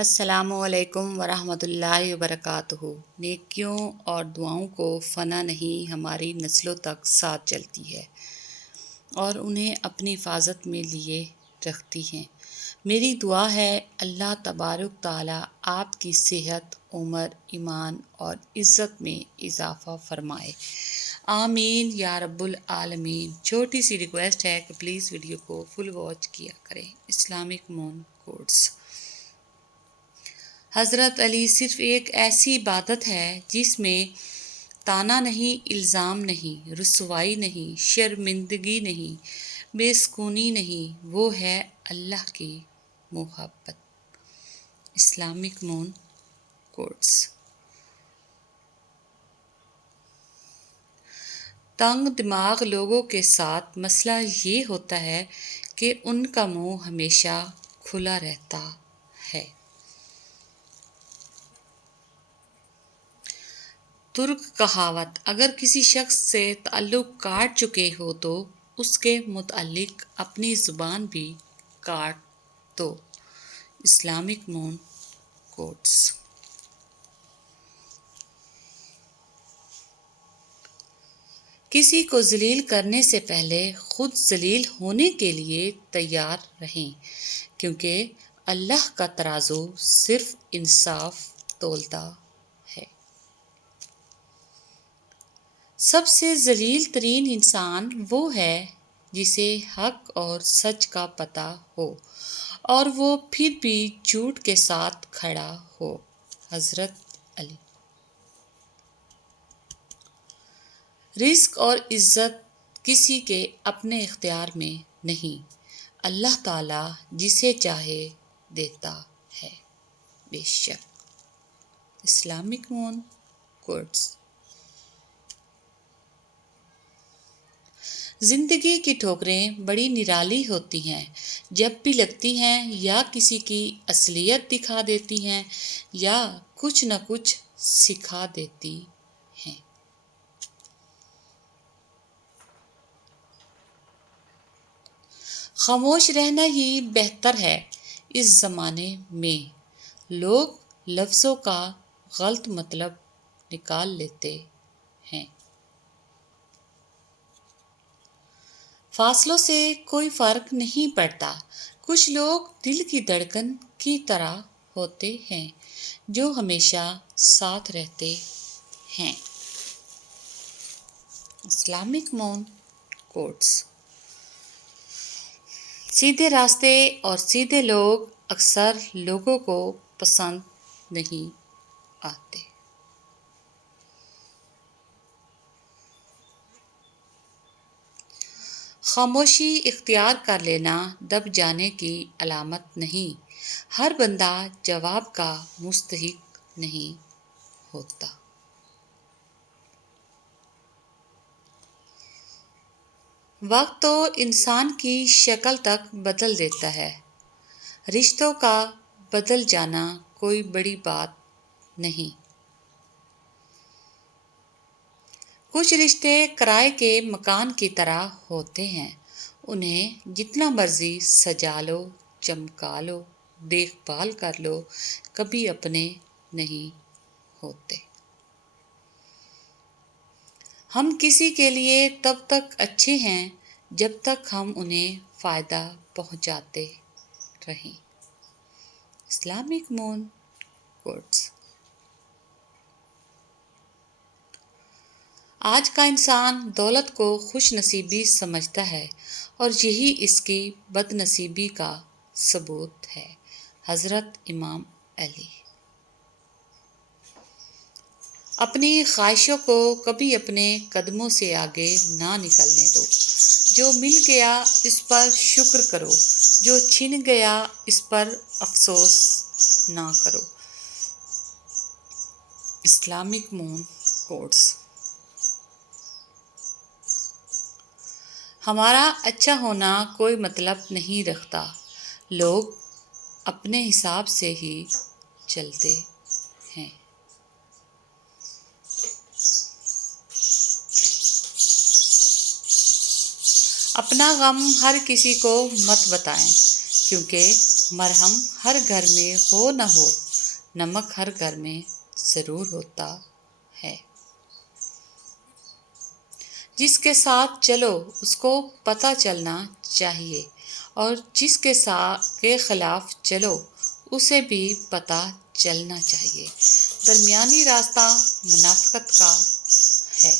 السلام علیکم ورحمۃ اللہ وبرکاتہ۔ نیکیوں اور دعاؤں کو فنا نہیں ہماری نسلوں تک ساتھ چلتی ہے اور انہیں اپنی حفاظت میں لیے رکھتی ہیں۔ میری دعا ہے اللہ تبارک تعالیٰ آپ کی صحت، عمر، ایمان اور عزت میں اضافہ فرمائے، آمین یا رب العالمین۔ چھوٹی سی ریکویسٹ ہے کہ پلیز ویڈیو کو فل واچ کیا کریں۔ اسلامک مون کوٹس۔ حضرت علی صرف ایک ایسی عبادت ہے جس میں طعنہ نہیں، الزام نہیں، رسوائی نہیں، شرمندگی نہیں، بے سکونی نہیں، وہ ہے اللہ کی محبت۔ اسلامک مون کوٹس۔ تنگ دماغ لوگوں کے ساتھ مسئلہ یہ ہوتا ہے کہ ان کا منہ ہمیشہ کھلا رہتا ہے۔ ترک کہاوت: اگر کسی شخص سے تعلق کاٹ چکے ہو تو اس کے متعلق اپنی زبان بھی کاٹ دو۔ اسلامک مون کوٹس۔ کسی کو ذلیل کرنے سے پہلے خود ذلیل ہونے کے لیے تیار رہیں، کیونکہ اللہ کا ترازو صرف انصاف تولتا ہے۔ سب سے ذلیل ترین انسان وہ ہے جسے حق اور سچ کا پتہ ہو اور وہ پھر بھی جھوٹ کے ساتھ کھڑا ہو۔ حضرت علی۔ رزق اور عزت کسی کے اپنے اختیار میں نہیں، اللہ تعالیٰ جسے چاہے دیتا ہے، بے شک۔ اسلامک مون کوٹس۔ زندگی کی ٹھوکریں بڑی نرالی ہوتی ہیں، جب بھی لگتی ہیں یا کسی کی اصلیت دکھا دیتی ہیں یا کچھ نہ کچھ سکھا دیتی ہیں۔ خاموش رہنا ہی بہتر ہے۔ اس زمانے میں لوگ لفظوں کا غلط مطلب نکال لیتے ہیں۔ فاصلوں سے کوئی فرق نہیں پڑتا۔ کچھ لوگ دل کی دھڑکن کی طرح ہوتے ہیں جو ہمیشہ ساتھ رہتے ہیں۔ اسلامک مون کوٹس۔ سیدھے راستے اور سیدھے لوگ اکثر لوگوں کو پسند نہیں آتے۔ خاموشی اختیار کر لینا دب جانے کی علامت نہیں۔ ہر بندہ جواب کا مستحق نہیں ہوتا۔ وقت تو انسان کی شکل تک بدل دیتا ہے۔ رشتوں کا بدل جانا کوئی بڑی بات نہیں۔ کچھ رشتے کرائے کے مکان کی طرح ہوتے ہیں، انہیں جتنا مرضی سجا لو، چمکا لو، دیکھ بھال کر لو، کبھی اپنے نہیں ہوتے۔ ہم کسی کے لیے تب تک اچھے ہیں جب تک ہم انہیں فائدہ پہنچاتے رہیں۔ اسلامک مون کوٹس۔ آج کا انسان دولت کو خوش نصیبی سمجھتا ہے اور یہی اس کی بد نصیبی کا ثبوت ہے۔ حضرت امام علی۔ اپنی خواہشوں کو کبھی اپنے قدموں سے آگے نہ نکلنے دو۔ جو مل گیا اس پر شکر کرو، جو چھن گیا اس پر افسوس نہ کرو۔ اسلامک مون کوٹس۔ ہمارا اچھا ہونا کوئی مطلب نہیں رکھتا، لوگ اپنے حساب سے ہی چلتے ہیں۔ اپنا غم ہر کسی کو مت بتائیں، کیونکہ مرہم ہر گھر میں ہو نہ ہو، نمک ہر گھر میں ضرور ہوتا ہے۔ جس کے ساتھ چلو اس کو پتہ چلنا چاہیے، اور جس کے خلاف چلو اسے بھی پتہ چلنا چاہیے۔ درمیانی راستہ منافقت کا ہے۔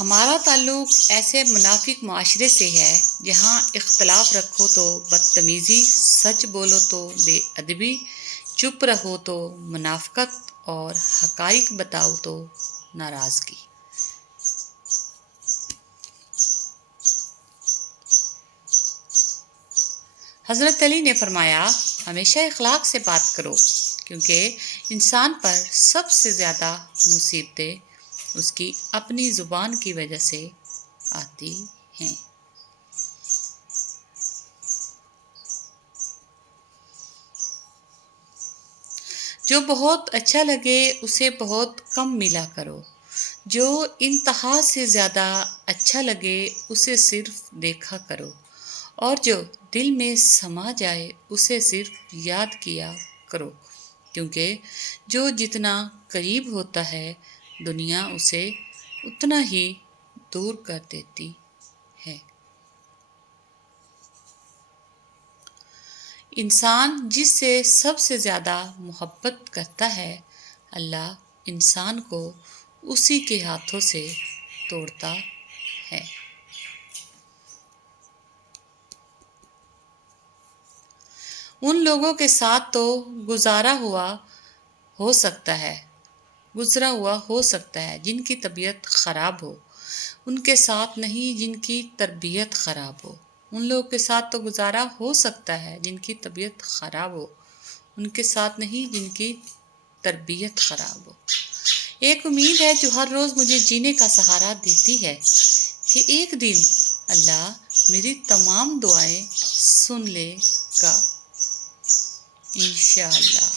ہمارا تعلق ایسے منافق معاشرے سے ہے جہاں اختلاف رکھو تو بدتمیزی، سچ بولو تو بے ادبی، چپ رہو تو منافقت اور حقائق بتاؤ تو ناراضگی۔ حضرت علی نے فرمایا، ہمیشہ اخلاق سے بات کرو، کیونکہ انسان پر سب سے زیادہ مصیبتیں اس کی اپنی زبان کی وجہ سے آتی ہیں۔ جو بہت اچھا لگے اسے بہت کم ملا کرو، جو انتہا سے زیادہ اچھا لگے اسے صرف دیکھا کرو، اور جو دل میں سما جائے اسے صرف یاد کیا کرو، کیونکہ جو جتنا قریب ہوتا ہے دنیا اسے اتنا ہی دور کر دیتی ہے۔ انسان جس سے سب سے زیادہ محبت کرتا ہے، اللہ انسان کو اسی کے ہاتھوں سے توڑتا ہے۔ ان لوگوں کے ساتھ تو گزرا ہوا ہو سکتا ہے جن کی طبیعت خراب ہو، ان کے ساتھ نہیں جن کی تربیت خراب ہو۔ ان لوگوں کے ساتھ تو گزارا ہو سکتا ہے جن کی طبیعت خراب ہو، ان کے ساتھ نہیں جن کی تربیت خراب ہو۔ ایک امید ہے جو ہر روز مجھے جینے کا سہارا دیتی ہے کہ ایک دن اللہ میری تمام دعائیں سن لے گا، انشاءاللہ۔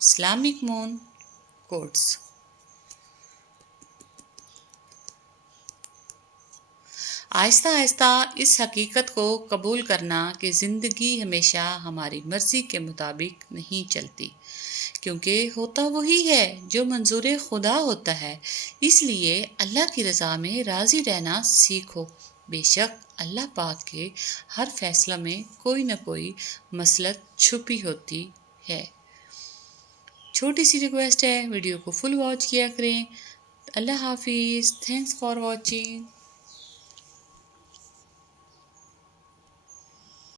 اسلامک مون کوٹس۔ آہستہ آہستہ اس حقیقت کو قبول کرنا کہ زندگی ہمیشہ ہماری مرضی کے مطابق نہیں چلتی، کیونکہ ہوتا وہی ہے جو منظور خدا ہوتا ہے۔ اس لیے اللہ کی رضا میں راضی رہنا سیکھو۔ بے شک اللہ پاک کے ہر فیصلہ میں کوئی نہ کوئی مصلحت چھپی ہوتی ہے۔ چھوٹی سی ریکویسٹ ہے، ویڈیو کو فل واچ کیا کریں۔ اللہ حافظ، تھینکس فار واچنگ۔